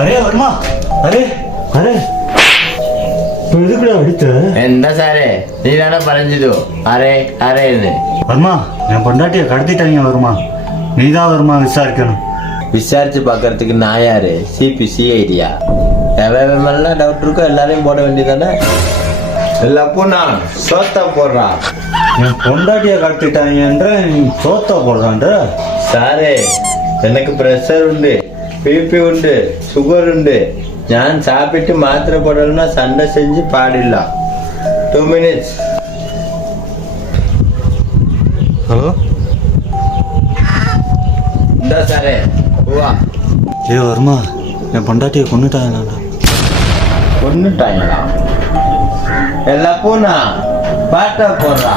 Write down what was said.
Array Verma, array array இப்போ எதுக்குடா அடித்த? എന്താ സാറേ നീ தானே പറഞ്ഞതു அரே அரேன்னு. வர்மா, என் பொண்டாட்டியை கடத்திட்டாங்க வருமா. நீ தான் வருமா விசாரிக்கணும். விசாரிச்சு பார்க்கறதுக்கு நான் யாரு? சிபி சிஐடியா? எல்லாம் டவுட் இருக்கோ எல்லாரையும் போட வேண்டியதானே. எல்லாப்பூனா சோத்தா போடுறா. என் பொண்டாட்டியை கடத்திட்டாங்கன்ற நீ சோத்தா போடுறான்ற. സാറേ எனக்கு പ്രഷർ ഉണ്ട്, பிபி ഉണ്ട്, சுகர் ഉണ്ട്. ഞാൻ சாப்பிட்டு மாத்திரை போடலன்னா சண்டை செஞ்சு பாடில்ல. 2 minutes. ஹலோ, இந்த சாரே வா. ஏ வர்மா, என் பொண்டாட்டியை கொண்டுட்டாங்களாண்டா. கொன்னுட்டாங்களா? எல்லாம் பூனா பாட்டா போடுறா.